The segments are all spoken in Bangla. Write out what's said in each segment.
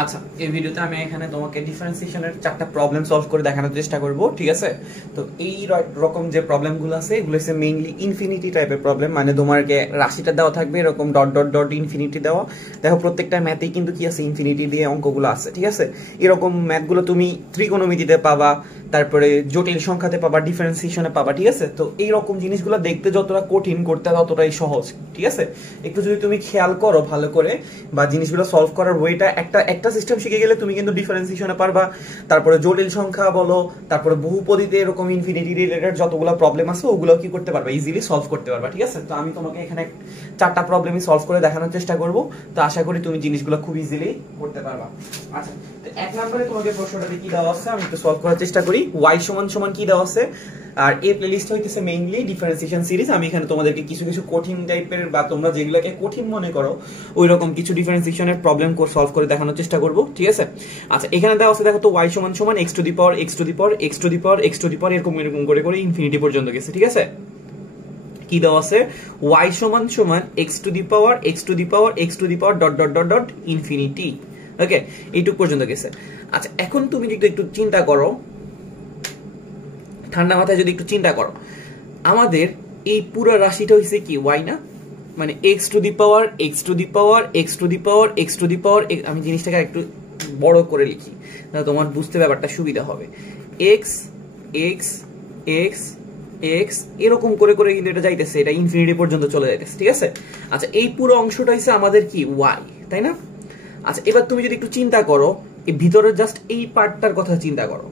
আচ্ছা, এই ভিডিওতে আমি এখানে তোমাকে ডিফারেন্সিয়েশনের 4টা প্রবলেম সলভ করে দেখানোর চেষ্টা করব, ঠিক আছে? তো এই রকম যে প্রবলেমগুলো আছে এগুলো হচ্ছে মেইনলি ইনফিনিটি টাইপের প্রবলেম, মানে তোমাকে রাশিটা দেওয়া থাকবে এরকম ডট ডট ডট ইনফিনিটি দেওয়া। দেখো প্রত্যেকটা ম্যাথেই কিন্তু কি আছে, ইনফিনিটি দিয়ে অঙ্কগুলো আছে, ঠিক আছে? এরকম ম্যাথগুলো তুমি ত্রিকোণমিতিতে পাবা, তারপরে জটিল সংখ্যাতে পাবা, ডিফারেন্সিয়েশনে পাবা, ঠিক আছে? তো এই রকম জিনিসগুলো দেখতে যতটা কঠিন, করতে ততটাই সহজ, ঠিক আছে? একটু যদি তুমি খেয়াল করো ভালো করে বা জিনিসগুলো সলভ করার ওয়েটা একটা সিস্টেম শিখে গেলে তুমি কিন্তু ডিফারেন্সিয়েশনে পারবা, তারপরে জটিল সংখ্যা বলো, তারপরে বহুপদীতে এরকম ইনফিনিটি রিলেটেড যতগুলো প্রবলেম আছে ওগুলো কি করতে পারবা, ইজিলি সলভ করতে পারবা, ঠিক আছে? তো আমি তোমাকে এখানে 4টা প্রবলেমই সলভ করে দেখানোর চেষ্টা করব, তো আশা করি তুমি জিনিসগুলো খুব ইজিলি করতে পারবা। আচ্ছা, তো 1 নম্বরে তোমাকে প্রশ্নটাতে কি দেওয়া আছে আমি একটু সলভ করার চেষ্টা করি। y সমান কি দেওয়া আছে, আর এই প্লেলিস্ট হইতেছে মেইনলি ডিফারেন্সিয়েশন সিরিজ। আমি এখানে তোমাদেরকে কিছু কঠিন টাইপের বা তোমরা যেগুলোকে কঠিন মনে করো ওই রকম কিছু ডিফারেন্সিয়েশনের প্রবলেম সলভ করে দেখানোর চেষ্টা করব, ঠিক আছে? আচ্ছা, এখানে দেওয়া আছে, দেখো তো y সমান x to the power x to the power x to the power x to the power এরকম করে ইনফিনিটি পর্যন্ত গেছে, ঠিক আছে? কি দেওয়া আছে, y সমান x to the power x to the power x to the power dot dot dot dot infinity, okay? এইটুক পর্যন্ত গেছে। আচ্ছা, এখন তুমি যদি একটু চিন্তা করো, ঠান্ডা মাথায় যদি একটু চিন্তা করো, আমাদের এই পুরো রাশিটা হইছে কি y না, মানে x to the power x to the power x to the power x to the power, আমি জিনিসটাকে একটু বড় করে লিখি তাহলে তোমার বুঝতে ব্যাপারটা সুবিধা হবে। x x x x এরকম করে কিন্তু এটা যাইতেছে, এটা ইনফিনিটি পর্যন্ত চলে যাইতেছে, ঠিক আছে? আচ্ছা, এই পুরো অংশটা হইছে আমাদের কি y, তাই না? আচ্ছা, এবার তুমি যদি একটু চিন্তা করো এই ভিতরের জাস্ট এই পার্টটার কথা চিন্তা করো,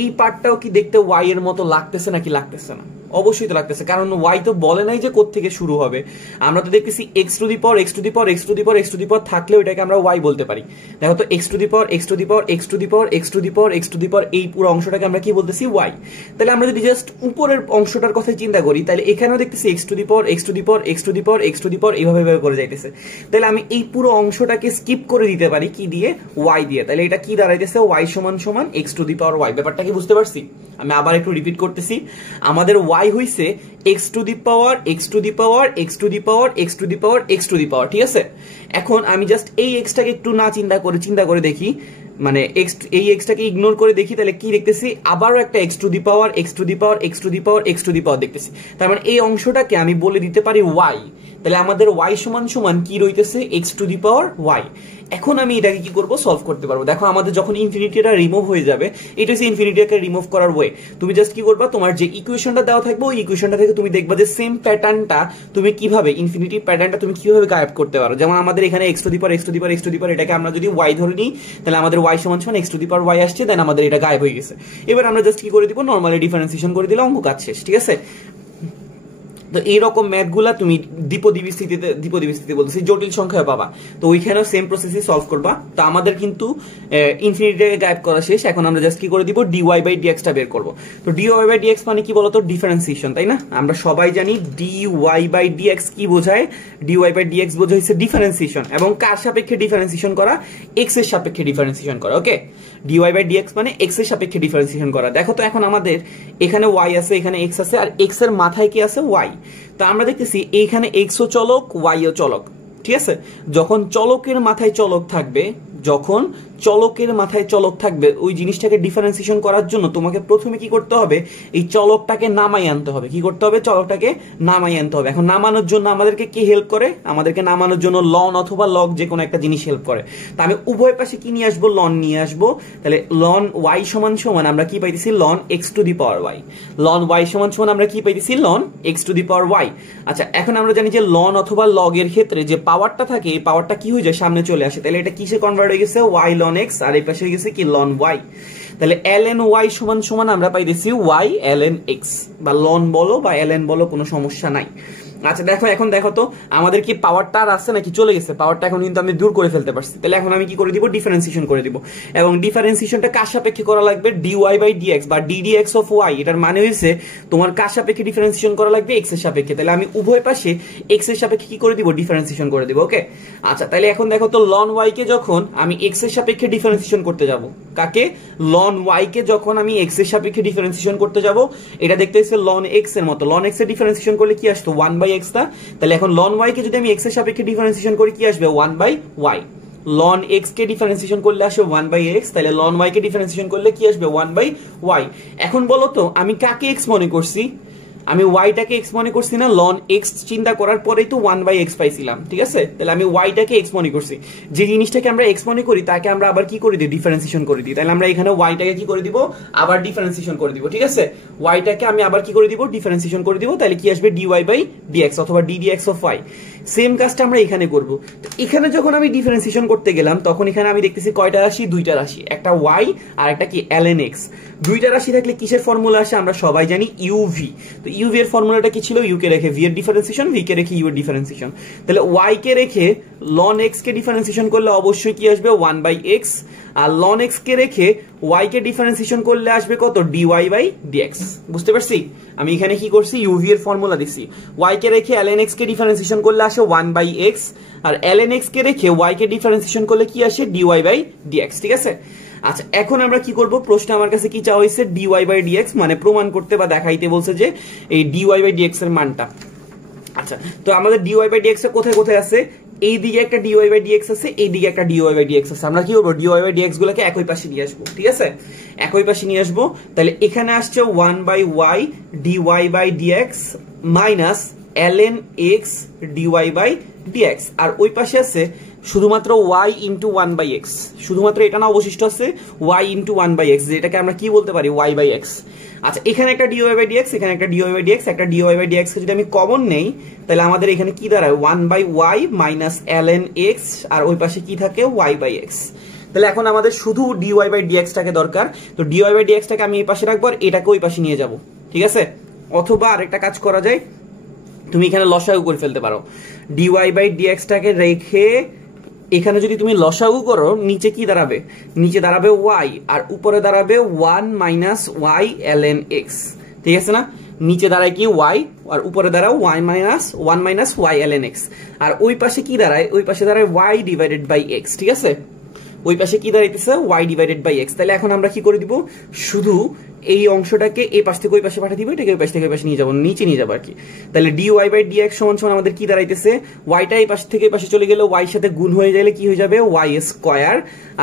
এই পার্টটাও কি দেখতে y এর মতো লাগতেছে নাকি লাগতেছে না? অবশ্যই তো লাগতেছে, কারণ y তো বলে নাই যে কোথা থেকে শুরু হবে। আমরা তো দেখতেছি x to the power x to the power x to the power x to the power থাকলেও এটাকে আমরা y বলতে পারি। দেখো তো x to the power x to the power x to the power x to the power x to the power এই পুরো অংশটাকে আমরা কি বলতেছি, y। তাহলে আমরা যদি জাস্ট উপরের অংশটার কথা চিন্তা করি তাহলে এখানেও দেখতেছি x to the power x to the power x to the power x to the power এইভাবে করে যাইতেছে। তাহলে আমি এই পুরো অংশটাকে স্কিপ করে দিতে পারি কি দিয়ে, y দিয়ে। তাহলে এটা কি দাঁড়াইতেছে, y সমান x to the power y। ব্যাপারটা কি বুঝতে পারছি? আমি আবার একটু রিপিট করতেছি, আমাদের y হইছে x to the power x to the power x to the power x to the power x to the power, ঠিক আছে? এখন আমি জাস্ট এই x টাকে একটু না চিন্তা করে দেখি, মানে এই x টাকে ইগনোর করে দেখি, তাহলে কি দেখতেছি, আবারও একটা x to the power x to the power x to the power x to the power দেখতেছি। তার মানে এই অংশটাকে আমি বলে দিতে পারি y। তাহলে আমাদের y সমান কি রইতেছে, x to the power y। এখন আমি এটাকে কি করব, সলভ করতে পারবো। দেখো আমাদের যখন ইনফিনিটিটা রিমুভ হয়ে যাবে, এটা হচ্ছে ইনফিনিটিকে রিমুভ করার ওয়ে। তুমি জাস্ট কি করবা, তোমার যে ইকুয়েশনটা দেওয়া থাকবে ওই ইকুয়েশনটা থেকে তুমি দেখবা যে সেম প্যাটার্নটা তুমি কিভাবে, ইনফিনিটি প্যাটার্নটা তুমি কিভাবে গায়েব করতে পারো। যেমন আমাদের এখানে x to the power x to the power x to the power, এটাকে আমরা যদি y ধরে নিই তাহলে আমাদের y সমান x to the power y আসছে, দেন আমাদের এটা গায়েব হয়ে গেছে। এবার আমরা জাস্ট কি করে দিব, নরমালি ডিফারেন্সিয়েশন করে দিলে অঙ্ক কাজ শেষ, ঠিক আছে? তো এইরকম ম্যাথগুলা তুমি দ্বিপদী স্থিতিতে বলতেছি জটিল সংখ্যায় পাবা, তো ওইখানেও সেম প্রসেসে সলভ করবা। তো আমাদের কিন্তু ইনফিনিটিকে গায়েব করা শেষ, এখন আমরা জাস্ট কি করে দিব, dy বাই dx টা বের করব। তো dy বাই dx মানে কি বলতো, ডিফারেন্সিয়েশন, তাই না? আমরা সবাই জানি dy বাই dx কি বোঝায়, dy বাই dx বোঝায় হচ্ছে ডিফারেন্সিয়েশন, এবং কার সাপেক্ষে ডিফারেন্সিয়েশন করা, x এর সাপেক্ষে ডিফারেন্সিয়েশন করা, ওকে? dy বাই dx মানে x এর সাপেক্ষে ডিফারেন্সিয়েশন করা। দেখো তো এখন আমাদের এখানে y আছে, এখানে x আছে, আর x এর মাথায় কি আছে, y। তো আমরা দেখতেছি এইখানে x ও চলক y ও চলক, ঠিক আছে? যখন চলকের মাথায় চলক থাকবে, যখন চলকের মাথায় চলক থাকবে, ওই জিনিসটাকে ডিফারেন্সিয়েশন করার জন্য তোমাকে প্রথমে কি করতে হবে, এই চলকটাকে নামাই আনতে হবে। কি করতে হবে, চলকটাকে নামাই আনতে হবে। এখন নামানোর জন্য আমাদেরকে কি হেল্প করে, আমাদেরকে নামানোর জন্য লন অথবা লগ যে কোনো একটা জিনিস হেল্প করে। তো আমি উভয় পাশে কি নিয়ে আসবো, লন নিয়ে আসবো। তাহলে লন y সমান আমরা কি পাইতেছি, লন x to the power y। লন y সমান আমরা কি পাইতেছি, লন x to the power y। আচ্ছা, এখন আমরা জানি যে লন অথবা লগ এর ক্ষেত্রে যে পাওয়ারটা থাকে, এই পাওয়ারটা কি হয়ে যায়, সামনে চলে আসে। তাহলে এটা কিসে কনভার্ট হয়ে গেছে, y ln x, আর এই পাশে হয়ে গেছে কি, ln y। তাহলে ln y সমান আমরা পাইতেছি y ln x, বা লন বলো বা ln বলো, কোনো সমস্যা নাই। আচ্ছা দেখো, এখন দেখো তো আমাদের কি পাওয়ারটা আর আছে নাকি চলে গেছে, পাওয়ারটা এখন কিন্তু আমি দূর করে ফেলতে পারছি। তাহলে এখন আমি কি করে দিব, ডিফারেন্সিয়েশন করে দিব। এবং ডিফারেন্সিয়েশনটা কার সাপেক্ষে করা লাগবে, dy বাই dx বা ddx অফ y। এটার মানে হইছে তোমার কার সাপেক্ষে ডিফারেন্সিয়েশন করা লাগবে, x এর সাপেক্ষে। তাহলে আমি উভয় পাশে x এর সাপেক্ষে কি করে দিব, ডিফারেন্সিয়েশন করে দিব, ওকে? আচ্ছা, তাহলে এখন দেখো তো ln y কে যখন আমি x এর সাপেক্ষে ডিফারেন্সিয়েশন করতে যাব, কাকে, ln y কে যখন আমি x এর সাপেক্ষে ডিফারেন্সিয়েশন করতে যাব, এটা দেখতে হচ্ছে ln x এর মতো। ln x এর ডিফারেন্সিয়েশন করলে কি আসতো, 1 বাই x টা। তাহলে এখন ln y কে যদি আমি x এর সাপেক্ষে ডিফারেন্সিয়েশন করি কি আসবে, 1 বাই y। লন এক্স কে ডিফারেন্সিয়েশন করলে আসে 1/x, তাহলে লন ওয়াই কে ডিফারেন্সিয়েশন করলে কি আসবে 1/y। এখন বলো তো আমি কাকে এক্স মনে করছি? আমি ওয়াইটাকে এক্স মনে করছি না? লন এক্স চিন্তা করার পরেই তো 1/x পাইছিলাম, ঠিক আছে? তাহলে আমি ওয়াইটাকে এক্স মনে করছি। যে জিনিসটাকে আমরা এক্স মনে করি তাকে আমরা আবার কি করে দিই? ডিফারেন্সিয়েশন করে দিই। তাহলে আমরা এখানে ওয়াইটাকে কি করে দিব? আবার ডিফারেন্সিয়েশন করে দিব, ঠিক আছে? ওয়াইটাকে আমি আবার কি করে দিব? ডিফারেন্সিয়েশন করে দিব। তাহলে কি আসবে? dy/dx অথবা ddx অফ y। সেম কাজটা আমরা এখানে করব। তো এখানে যখন আমি ডিফারেন্সিয়েশন করতে গেলাম তখন এখানে আমি দেখতেছি কয়টা রাশি? দুইটা রাশি, একটা y আর একটা কি ln x। দুইটা রাশি থাকলে কিসের ফর্মুলা আসে? আমরা সবাই জানি uv। তো uv এর ফর্মুলাটা কি ছিল? u কে রেখে v এর ডিফারেন্সিয়েশন, v কে রেখে u এর ডিফারেন্সিয়েশন। তাহলে y কে রেখে ln x কে ডিফারেন্সিয়েশন করলে অবশ্যই কি আসবে? 1/x। আর ln x কে রেখে y কে ডিফারেন্সিয়েশন করলে আসবে কত? dy/dx। বুঝতে পারছি? আমি এখানে কি করছি? uv এর ফর্মুলা দিছি। y কে রেখে ln x কে ডিফারেন্সিয়েশন করলে আসে 1/x, আর ln x কে রেখে y কে ডিফারেন্সিয়েশন করলে কি আসে? dy/dx, ঠিক আছে? আচ্ছা, এখন আমরা কি করব? প্রশ্ন আমার কাছে কি চাওয়া হয়েছে? dy/dx মানে প্রমাণ করতে বা দেখাইতে বলছে যে এই dy/dx এর মানটা। আচ্ছা, তো আমাদের dy/dx এর কোথায় কোথায় আছে? এই দিকে একটা dy/dx আছে, এই দিকে একটা dy/dx আছে। আমরা কি করব? dy/dx গুলোকে একই পাশে নিয়ে আসবো, ঠিক আছে? একই পাশে নিয়ে আসবো। তাহলে এখানে আসছে 1/y dy/dx minus ln x dy/dx, আর ওই পাশে আছে শুধুমাত্র y ইন্টু 1/x। শুধুমাত্র এটা না, অবশিষ্ট আছে y ইন্টু 1/x, যেটাকে আমরা কি বলতে পারি? y/x। আচ্ছা, এখানে একটা dy/dx, এখানে একটা dy/dx, একটা dy/dx কে যদি আমি কমন নেই তাহলে আমাদের এখানে কি দাঁড়ায়? 1/y মাইনাস ln x, আর ওই পাশে কি থাকে? y/x। তাহলে এখন আমাদের শুধু dy/dx টাকে দরকার। তো dy/dx টাকে আমি এই পাশে রাখবো আর এটাকে ওই পাশে নিয়ে যাব, ঠিক আছে? অথবা আরেকটা কাজ করা যায়, তুমি এখানে লসাগু করে ফেলতে পারো। dy/dx টাকে রেখে এখানে যদি তুমি লসাগু করো, নিচে কি দাঁড়াবে? নিচে দাঁড়াবে y, আর উপরে দাঁড়াবে 1 মাইনাস y ln x, ঠিক আছে না? নিচে দাঁড়ায় কি? y, আর উপরে দাঁড়ায় 1 মাইনাস y ln x। আর ওই পাশে কি দাঁড়ায়? ওই পাশে দাঁড়ায় y ডিভাইডেড বাই x, ঠিক আছে? ওই পাশে কি দাঁড়াইতেছে? y divided by x। তাহলে এখন আমরা কি করে দিব? শুধু এই অংশটাকে এই পাশ থেকে ওই পাশে পাঠিয়ে দিব, এটাকে ওই পাশ থেকে ওই পাশে নিয়ে যাবো, নিচে নিয়ে যাবো আর কি। তাহলে dy/dx সমান সমান আমাদের কি দাঁড়াইতেছে? yটা এই পাশ থেকে এই পাশে চলে গেলে y সাথে গুণ হয়ে গেলে কি হয়ে যাবে? y স্কয়ার,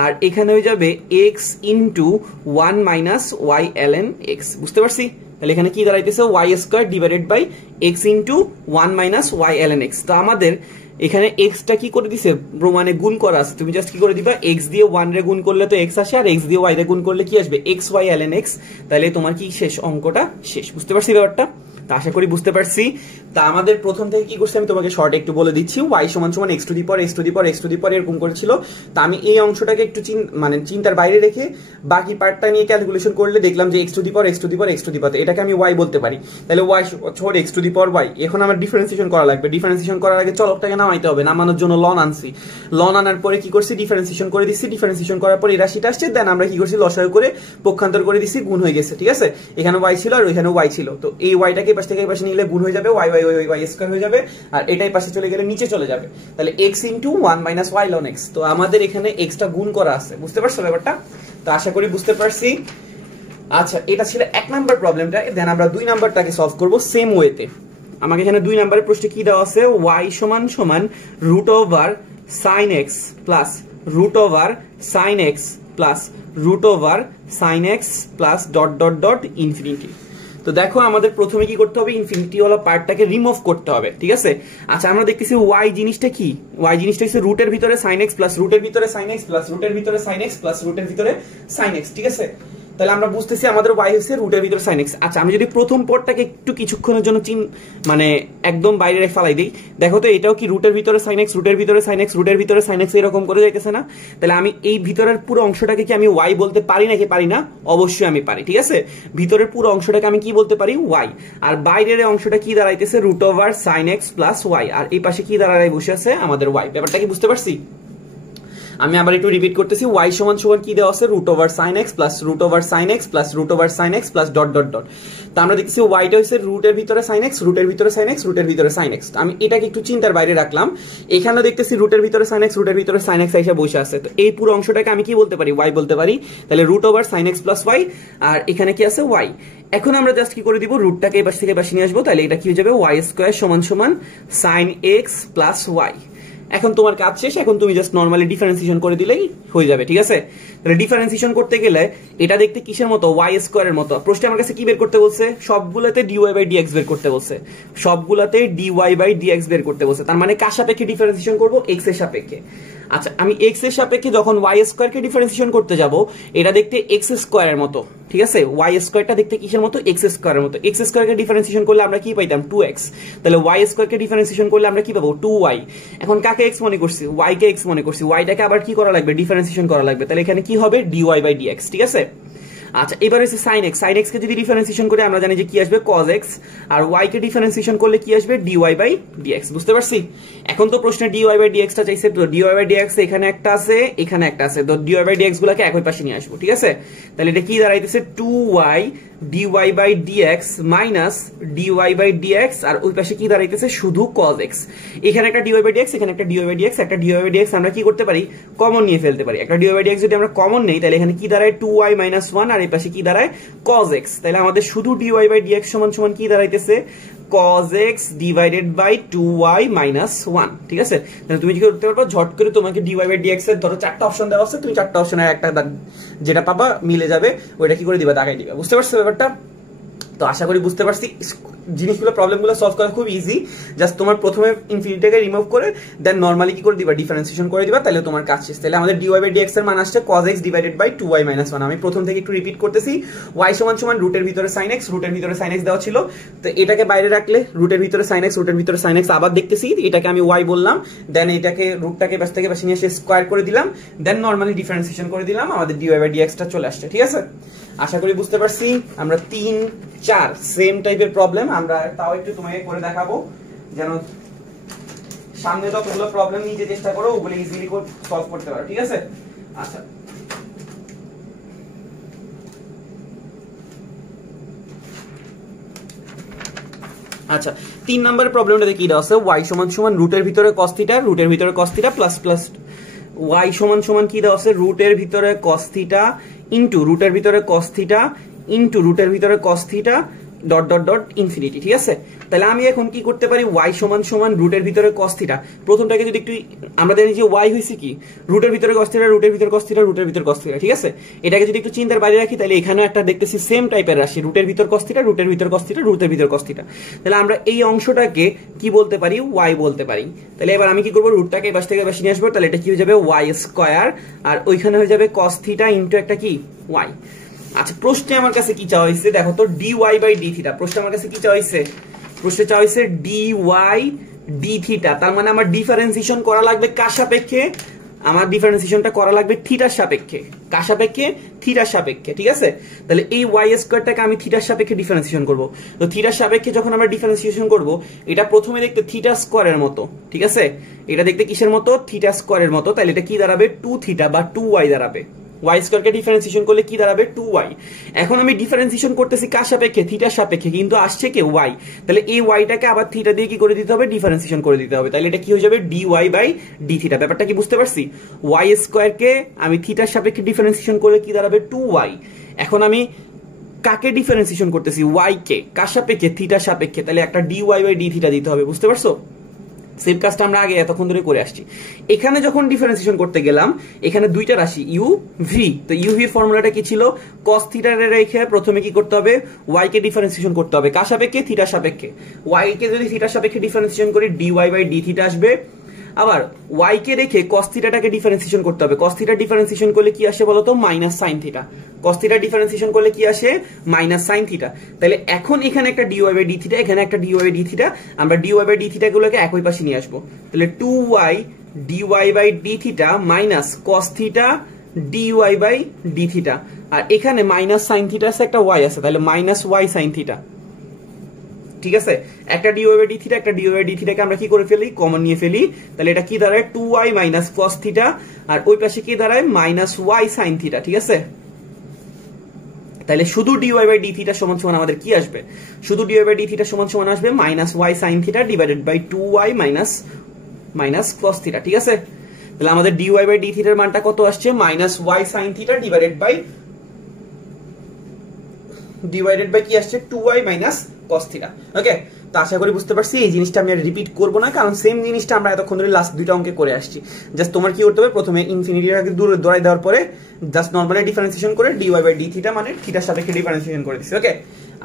আর এখানে হয়ে যাবে x into 1 minus y ln x। বুঝতে পারছি? তাহলে এখানে কি দাঁড়াইতেছে? y square divided by x into 1 minus y ln x। তো আমাদের এখানে x টা কি করে দিছে? প্রমাণে গুণ করা আছে। তুমি জাস্ট কি করে দিবা? x দিয়ে 1 রে গুণ করলে তো x আসে, আর x দিয়ে y রে গুণ করলে কি আসবে? xy ln x। তাহলে তোমার কি শেষ? অঙ্কটা শেষ। বুঝতে পারছি ব্যাপারটা? তা আশা করি বুঝতে পারছি। তা আমাদের প্রথম থেকে কি করছি আমি তোমাকে শর্ট একটু বলে দিচ্ছি। y সমান সমান x to the power x to the power x to the power এরকম করেছিল। তা আমি এই অংশটাকে একটু চিন্তার বাইরে রেখে বাকি পার্টটা নিয়ে ক্যালকুলেশন করলে দেখলাম যে x to the power x to the power x to the power, এটাকে আমি y বলতে পারি। তাহলে y সমান x to the power y। এখন আমার ডিফারেন্সিয়েশন করা লাগবে। ডিফারেন্সিয়েশন করার আগে চলকটাকে নামাইতে হবে। নামানোর জন্য লন আনছি। লন আনার পরে কি করছি? ডিফারেন্সিয়েশন করে দিচ্ছি। ডিফারেন্সিয়েশন করার পর এই রাশিটা আসছে, দেন আমরা কি করছি? লসাগু করে পক্ষান্তর করে দিচ্ছি, গুণ হয়ে গেছে, ঠিক আছে? এখানে y ছিল আর ওইখানে y ছিল। তো এই yটাকে এই পাশ থেকে এই পাশে নিলে গুণ হয়ে যাবে, y স্কয়ার হয়ে যাবে, আর এটাই পাশে চলে গেলে নিচে চলে যাবে। তাহলে x into 1 minus y ln x। তো আমাদের এখানে x টা গুণ করা আছে। বুঝতে পারছো ব্যাপারটা? তো আশা করি বুঝতে পারছি। আচ্ছা, এটা ছিল 1 নাম্বার প্রবলেমটা। দেন আমরা 2 নাম্বারটাকে সলভ করব সেম ওয়েতে। আমাকে এখানে 2 নাম্বারের প্রশ্নে কি দেওয়া আছে? y সমান সমান root over sin x plus root over sin x plus root over sin x plus dot dot dot infinity. তো দেখো আমাদের প্রথমে কি করতে হবে? ইনফিনিটি ওয়ালা পার্টটাকে রিমুভ করতে হবে, ঠিক আছে? আচ্ছা, আমরা দেখতেছি y জিনিসটা কি? y জিনিসটা হচ্ছে রুটের ভিতরে sin x প্লাস রুটের ভিতরে sin x প্লাস রুটের ভিতরে sin x প্লাস রুটের ভিতরে sin x, ঠিক আছে? তাহলে আমরা বুঝতেছি আমাদের y হচ্ছে রুটের ভিতরে sin x। আচ্ছা, আমি যদি প্রথম পদটাকে একটু কিছুক্ষণের জন্য মানে একদম বাইরে ফেলাই দিই, দেখো তো এটাও কি রুটের ভিতরে sin x, রুটের ভিতরে sin x, রুটের ভিতরে sin x এরকম করে যাইতেছে না? তাহলে আমি এই ভিতরের পুরো অংশটাকে কি আমি y বলতে পারি নাকি পারি না? অবশ্যই আমি পারি, ঠিক আছে? ভিতরের পুরো অংশটাকে আমি কি বলতে পারি? y। আর বাইরের অংশটা কি দাঁড়াইতেছে? Root over sin x plus y, আর এই পাশে কি দাঁড়ায় বসে আছে? আমাদের y। ব্যাপারটা কি বুঝতে পারছি? আমি আবার একটু রিপিট করতেছি। y সমান সমান কি দেওয়া আছে? Root over sin x plus root over sin x plus root over sin x plus dot dot dot. তো আমরা দেখতেছি yটা হচ্ছে রুটের ভিতরে sin x, রুটের ভিতরে sin x, রুটের ভিতরে sin x। আমি এটাকে একটু চিন্তার বাইরে রাখলাম। এখানেও দেখতেছি রুটের ভিতরে sin x, রুটের ভিতরে sin x এসে বসে আছে। তো এই পুরো অংশটাকে আমি কি বলতে পারি? y বলতে পারি। তাহলে root over sin x plus y, আর এখানে কি আছে? y। এখন আমরা জাস্ট কি করে দিব? রুটটাকে এই পাশ থেকে পাশে নিয়ে আসবো। তাহলে এটা কি হয়ে যাবে? y স্কয়ার সমান সমান sin x প্লাস y। এখন তোমার কাজ শেষ, এখন তুমি জাস্ট নরমালি ডিফারেন্সিয়েশন করে দিলেই হয়ে যাবে, ঠিক আছে? তাহলে ডিফারেন্সিয়েশন করতে গেলে এটা দেখতে কিসের মতো, ওয়াই স্কোয়ারের মতো। প্রশ্নে আমার কাছে কি বের করতে বলছে, সবগুলোতে ডিওয়াই বাই ডিএক্স বের করতে বলছে, সবগুলোতে ডিওয়াই বাই ডিএক্স বের করতে বলছে। তার মানে কার সাপেক্ষে ডিফারেন্সিয়েশন করব, এক্স এর সাপেক্ষে। আচ্ছা, আমি এক্স এর সাপেক্ষে যখন ওয়াই স্কোয়ারকে ডিফারেন্সিয়েশন করতে যাব, এটা দেখতে এক্স স্কোয়ারের মতো, ঠিক আছে? ওয়াই স্কোয়ারটা দেখতে কিসের মতো, এক্স স্কোয়ারের মতো। এক্স স্কোয়ারকে ডিফারেন্সিয়েশন করলে আমরা কি পাইতাম, 2x। তাহলে ওয়াই স্কোয়ারকে ডিফারেন্সিয়েশন করলে আমরা কি পাবো, 2y। এখন কাকে এক্স মনে করছি, ওয়াই কে এক্স মনে করছি, ওয়াইটাকে আবার কি করা লাগবে, ডিফারেন্সিয়েশন করা লাগবে। তাহলে এখানে কি হবে, dy বাই dx, ঠিক আছে? আচ্ছা, এবার হচ্ছে sin x। sin x কে যদি ডিফারেন্সিয়েশন করে আমরা জানি যে কি আসবে, cos x। আর y কে ডিফারেন্সিয়েশন করলে কি আসবে, dy বাই dx। বুঝতে পারছি? এখন তো প্রশ্নে dy বাই dx টা চাইছে, তো dy বাই dx এখানে একটা আছে, এখানে একটা আছে, তো dy বাই dx গুলোকে একই পাশে নিয়ে আসবো, ঠিক আছে? তাহলে এটা কি দাঁড়াইতেছে, 2y dy by dx minus dy by dx, আর ওই পাশে কি দাঁড়াইতেছে, শুধু cos x। এখানে একটা dy বাই dx, এখানে একটা dy বাই dx, একটা dy বাই dx আমরা কি করতে পারি, কমন নিয়ে ফেলতে পারি। একটা dy বাই dx যদি আমরা কমন নেই, তাহলে এখানে কি দাঁড়ায়, 2y মাইনাস 1, আর এই পাশে কি দাঁড়ায়, cos x। তাহলে আমাদের শুধু dy বাই dx সমান সমান কি দাঁড়াইতেছে, cos x divided by 2y minus 1, ঠিক আছে? তাহলে তুমি কি করতে পারবে, ঝট করে তোমাকে dy বাই dx এর ধরো 4টা অপশন দেওয়া আছে, তুমি 4টা অপশনের একটা যেটা পাবা মিলে যাবে, ওইটা কি করে দিবা, দাগাই দিবা। বুঝতে পারছো ব্যাপারটা? তো আশা করি বুঝতে পারছি। জিনিসগুলো, প্রবলেমগুলো সলভ করা খুব ইজি। জাস্ট তোমার প্রথমে ইনফিনিটিকে রিমুভ করে দেন নরমালি কি করে দিবা, ডিফারেন্সিয়েশন করে দিবা, তাহলে তোমার কাজ শেষ। তাহলে আমাদের dy বাই dx এর মান আসছে cos x divided by 2y minus 1। আমি প্রথম থেকে একটু রিপিট করতেছি, y সমান সমান রুটের ভিতরে sin x, রুটের ভিতরে sin x দেওয়া ছিল, তো এটাকে বাইরে রাখলে রুটের ভিতরে sin x, রুটের ভিতরে sin x আবার দেখতেছি, এটাকে আমি y বললাম, দেন এটাকে রুটটাকে পাশ থেকে পাশে নিয়ে এসে স্কয়ার করে দিলাম, দেন নরমালি ডিফারেন্সিয়েশন করে দিলাম, আমাদের dy বাই dx টা চলে আসছে, ঠিক আছে? আশা করি বুঝতে পারছি। আমরা 3, 4 সেম টাইপের প্রবলেম আমরা তাও একটু তোমাকে করে দেখাবো, যেন সামনে যতগুলো প্রবলেম নিতে চেষ্টা করো ওগুলো ইজিলি সলভ করতে পারো, ঠিক আছে? আচ্ছা, আচ্ছা 3 নম্বরের প্রবলেমটাতে কি দেওয়া আছে, y সমান সমান রুটের ভিতরে cos থিটা, রুটের ভিতরে cos theta plus plus y সমান সমান কি দেওয়া আছে, রুটের ভিতরে cos থিটা ইনটু রুটের ভিতরে cos থিটা ইনটু রুটের ভিতরে cos theta dot dot dot infinity, ঠিক আছে? তাহলে আমি এখন কি করতে পারি, y সমান সমান রুটের ভিতরে cos থিটা, প্রথমটাকে যদি একটু আমরা জানি যে y হইছে কি, রুটের ভিতরে cos থিটা, রুটের ভিতরে cos থিটা, রুটের ভিতরে cos থিটা, ঠিক আছে? এটাকে যদি একটু চিন্তার বাইরে রাখি, তাহলে এখানেও একটা দেখতেছি সেম টাইপের রাশি, রুটের ভিতর cos থিটা, রুটের ভিতর cos থিটা, রুটের ভিতর cos থিটা। তাহলে আমরা এই অংশটাকে কি বলতে পারি, y বলতে পারি। তাহলে এবার আমি কি করব, রুটটাকে এই পাশ থেকে পাশে নিয়ে আসবো, তাহলে এটা কি হয়ে যাবে, y স্কয়ার, আর ওইখানে হয়ে যাবে cos থিটা ইনটু একটা কি, y। আচ্ছা, প্রশ্নে আমার কাছে কি চাওয়া হয়েছে, দেখো তো, dy বাই d থিটা। প্রশ্নে আমার কাছে কি চাওয়া হয়েছে, প্রশ্নে চাওয়া হয়েছে dy d থিটা। তার মানে আমার ডিফারেন্সিয়েশন করা লাগবে কার সাপেক্ষে, আমার ডিফারেন্সিয়েশনটা করা লাগবে থিটার সাপেক্ষে। কার সাপেক্ষে, থিটার সাপেক্ষে, ঠিক আছে? তাহলে এই y স্কয়ারটাকে আমি থিটার সাপেক্ষে ডিফারেন্সিয়েশন করব। তো থিটার সাপেক্ষে যখন আমরা ডিফারেন্সিয়েশন করব, এটা প্রথমে দেখতে থিটা স্কয়ারের মতো, ঠিক আছে? এটা দেখতে কিসের মতো, থিটা স্কয়ারের মতো। তাহলে এটা কি দাঁড়াবে, 2 থিটা বা 2y দাঁড়াবে। y স্কয়ারকে ডিফারেন্সিয়েশন করলে কি দাঁড়াবে, 2y। এখন আমি ডিফারেন্সিয়েশন করতেছি কার সাপেক্ষে, থিটার সাপেক্ষে, কিন্তু আসছে কে, y। তাহলে এই yটাকে আবার থিটা দিয়ে কি করে দিতে হবে, ডিফারেন্সিয়েশন করে দিতে হবে। তাহলে এটা কি হয়ে যাবে, dy বাই d থিটা। ব্যাপারটা কি বুঝতে পারছি? y স্কয়ারকে আমি থিটার সাপেক্ষে ডিফারেন্সিয়েশন করলে কি দাঁড়াবে, 2y। এখন আমি কাকে ডিফারেন্সিয়েশন করতেছি, y কে, কার সাপেক্ষে, থিটার সাপেক্ষে। তাহলে একটা dy বাই d থিটা দিতে হবে। বুঝতে পারছো? সেম কাজটা আমরা আগে এতক্ষণ ধরে করে আসছি। এখানে যখন ডিফারেন্সিয়েশন করতে গেলাম, এখানে দুইটা রাশি u v, তো u v এর ফর্মুলাটা কি ছিল, cos থিটা রেখে প্রথমে কি করতে হবে, y কে ডিফারেন্সিয়েশন করতে হবে কার সাপেক্ষে, থিটার সাপেক্ষে। y কে যদি থিটার সাপেক্ষে ডিফারেন্সিয়েশন করি, dy বাই d থিটা আসবে। আবার y কে রেখে cos থিটাটাকে ডিফারেন্সিয়েশন করতে হবে। cos থিটা ডিফারেন্সিয়েশন করলে কি আসে বলতো, minus sin theta. cos theta differentiation করলে কি আসে, মাইনাস sin থিটা। তাহলে এখন এখানে একটা dy বাই d থিটা, এখানে একটা dy বাই d থিটা, আমরা dy বাই d থিটা গুলোকে একই পাশে নিয়ে আসবো। তাহলে 2y dy by d theta minus cos theta dy by d theta, আর এখানে মাইনাস sin থিটা আছে, একটা y আছে, তাহলে মাইনাস y sin থিটা, ঠিক আছে? একটা dy বাই d থিটা, একটা dy বাই d থিটাকে আমরা কি করে ফেলি, কমন নিয়ে ফেলি। তাহলে এটা কি দাঁড়ায়, 2y মাইনাস cos থিটা, আর ওই পাশে কি দাঁড়ায়, মাইনাস y sin থিটা, ঠিক আছে? তাহলে শুধু dy বাই d থিটা সমান সমান আমাদের কি আসবে, শুধু dy বাই d থিটা সমান সমান আসবে minus y sin theta divided by 2y minus cos theta, ঠিক আছে? তাহলে আমাদের dy বাই d থিটার মানটা কত আসছে, minus y sin theta divided by কি আসছে, 2y মাইনাস cos থিটা। ওকে, তো আশা করি বুঝতে পারছি, এই জিনিসটা আমি আর রিপিট করবো না, কারণ সেম জিনিসটা আমরা এতক্ষণ ধরে লাস্ট দুইটা অঙ্কে করে আসছি। জাস্ট তোমার কি করতে হবে, প্রথমে ইনফিনিটির আগে দূরে দৌড়াই দেওয়ার পরে জাস্ট নর্মালি ডিফারেন্সিয়েশন করে dy বাই d থিটা মানে থিটার সাপেক্ষে ডিফারেন্সিয়েশন করে দিচ্ছি। ওকে,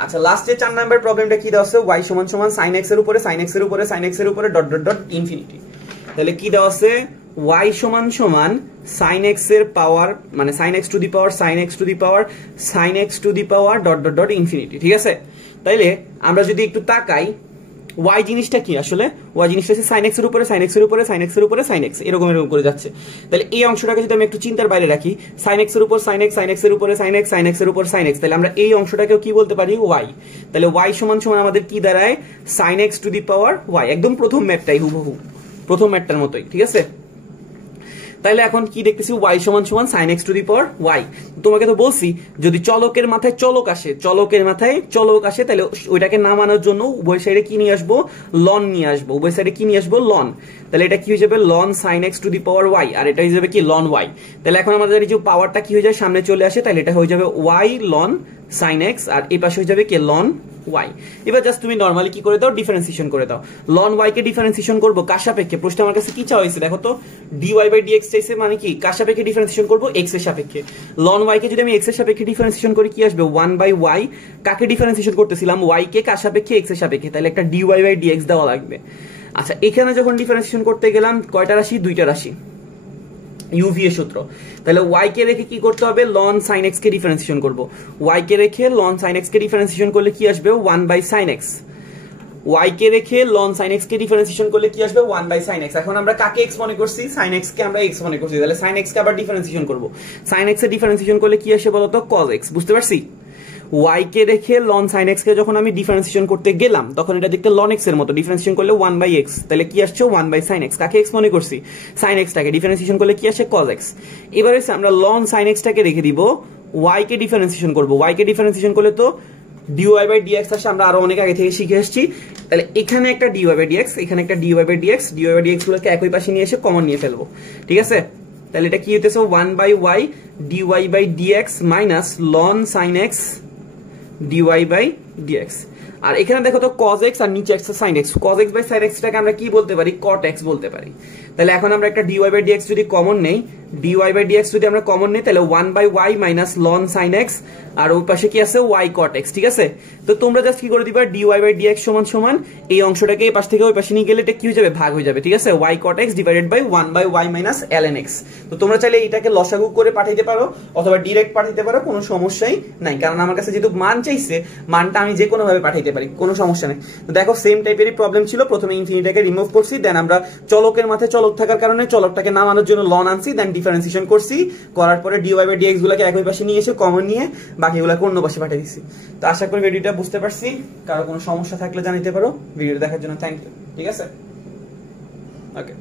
আচ্ছা লাস্টে 4 নাম্বার প্রবলেমটা কি দেওয়া আছে, y সমান সমান sin x এর উপরে sin x এর উপরে sin x এর উপরে ডট ডট ডট ইনফিনিটি। তাহলে কি দেওয়া আছে, y সমান সমান sin x এর পাওয়ার মানে sin x to the power sin x to the power sin x to the power dot dot dot infinity. ঠিক আছে, তাইলে আমরা যদি একটু তাকাই y জিনিসটা কি, আসলে y জিনিসটা হচ্ছে sin x এর উপরে sin x এর উপরে sin x এর উপরে sin x এরকম এরকম করে যাচ্ছে। তাহলে এই অংশটাকে যদি আমি একটু চিন্তার বাইরে রাখি, sin x এর উপর sin x sin x এর উপরে sin x sin x এর উপর sin x, তাহলে আমরা এই অংশটাকেও কি বলতে পারি, y। তাহলে y সমান সমান আমাদের কি দাঁড়ায়, sin x to the power y, একদম প্রথম ম্যাথটাই হুবহু প্রথম ম্যাথটার মতোই। ঠিক আছে, তাহলে এখন কি দেখতেছি, y সমান সমান sin x to the power y। তোমাকে তো বলছি যদি চলকের মাথায় চলক আসে, চলকের মাথায় চলক আসে, তাহলে ওইটাকে নামানোর জন্য উভয় সাইডে কি নিয়ে আসবো, লন নিয়ে আসবো, উভয় সাইডে কি নিয়ে আসবো, লন। তাহলে এটা কি হয়ে যাবে, লন sin x to the power y, আর এটা হয়ে যাবে কি, লন y। তাহলে এখন আমাদের এই যে পাওয়ারটা কি হয়ে যায়, সামনে চলে আসে, তাহলে এটা হয়ে যাবে y লন sin x, আর এই পাশে হয়ে যাবে কি, লন y। এবার জাস্ট তুমি নরমালি কি করে দাও, ডিফারেন্সিয়েশন করে দাও। লন y কে ডিফারেন্সিয়েশন করব কার সাপেক্ষে, প্রশ্ন আমার কাছে কি চাওয়া হয়েছে দেখো তো, dy বাই dx চাইছে, মানে কি কার সাপেক্ষে ডিফারেন্সিয়েশন করব, x এর সাপেক্ষে। লন y কে যদি আমি x এর সাপেক্ষে ডিফারেন্সিয়েশন করি কি আসবে, 1 বাই y। কাকে ডিফারেন্সিয়েশন করতেছিলাম, y কে কার সাপেক্ষে, x এর সাপেক্ষে, তাহলে একটা dy বাই dx দেওয়া লাগবে। আচ্ছা এখানে যখন ডিফারেন্সিয়েশন করতে গেলাম কয়টা রাশি, দুইটা রাশি, uv এর সূত্র। তাহলে y কে রেখে কি করতে হবে, ln sin x কে ডিফারেন্সিয়েশন করব। y কে রেখে ln sin x কে ডিফারেন্সিয়েশন করলে কি আসবে, 1 বাই sin x। y কে রেখে ln sin x কে ডিফারেন্সিয়েশন করলে কি আসবে, 1 বাই sin x। এখন আমরা কাকে x মনে করছি, sin x কে আমরা x মনে করছি, তাহলে sin x কে আবার ডিফারেন্সিয়েশন করব। sin x এর ডিফারেন্সিয়েশন করলে কি আসে বলতো, cos x। বুঝতে পারছি, y কে রেখে ln sin x কে যখন আমি ডিফারেন্সিয়েশন করতে গেলাম তখন এটা দেখতে ln x এর মতো, ডিফারেন্সিয়েশন করলে 1 বাই x, তাহলে কি আসছে 1 বাই sin x। কাকে x মনে করছি, sin x টাকে, ডিফারেন্সিয়েশন করলে কি আসে, cos x। এবারে আমরা ln sin x টাকে রেখে দিব, y কে ডিফারেন্সিয়েশন করব, y কে ডিফারেন্সিয়েশন করলে তো dy বাই dx আসে, আমরা আরো অনেক আগে থেকে শিখে এসেছি। তাহলে এখানে একটা dy বাই dx, এখানে একটা dy by dx, dy by dx গুলোকে একই পাশে নিয়ে এসে কমন নিয়ে ফেলবো। ঠিক আছে, তাহলে এটা কি হইতেছে, 1 by y dy by dx minus ln sin x dy by dx। আর এখানে দেখো তো cos x আর নিচে আছে sin x, cos x by sin x টাকে আমরা কি বলতে পারি, cot x বলতে পারি। তাহলে এখন আমরা একটা dy বাই dx যদি কমন নেই, dy বাই dx যদি আমরা কমন নেই, তাহলে 1 by y minus ln sin x, আর ওই পাশে কি আছে, y cot x। ঠিক আছে, তো তোমরা জাস্ট কি করে দিবা, dy বাই dx সমান সমান এই অংশটাকে এই পাশ থেকে ওই পাশে নিয়ে গেলে এটা কি হয়ে যাবে, ভাগ হয়ে যাবে। ঠিক আছে, y cot x divided by 1 by y minus ln x। তো তোমরা চাইলে এটাকে লসাগু করে পাঠাইতে পারো অথবা ডাইরেক্ট পাঠাইতে পারো, কোনো সমস্যাই নাই, কারণ আমার কাছে যেহেতু মান চাইছে, মানটা আমি যে কোনো ভাবে পাঠাইতে পারি, কোনো সমস্যা নেই। তো দেখো সেম টাইপেরই প্রবলেম ছিল, প্রথমে ইনফিনিটিটাকে রিমুভ করছি, দেন আমরা চলকের মাথায় চলক থাকার কারণে চলকটাকে নামানোর জন্য লন আনছি, দেন ডিফারেন্সিয়েশন করছি, করার পরে dy বাই dx গুলোকে একই পাশে নিয়ে এসে কমন নিয়ে বাকিগুলোকে অন্য পাশে পাঠিয়ে দিচ্ছি। তো আশা করি ভিডিওটা বুঝতে পারছি, কারো কোনো সমস্যা থাকলে জানাতে পারো। ভিডিও দেখার জন্য থ্যাংক ইউ। ঠিক আছে, ওকে।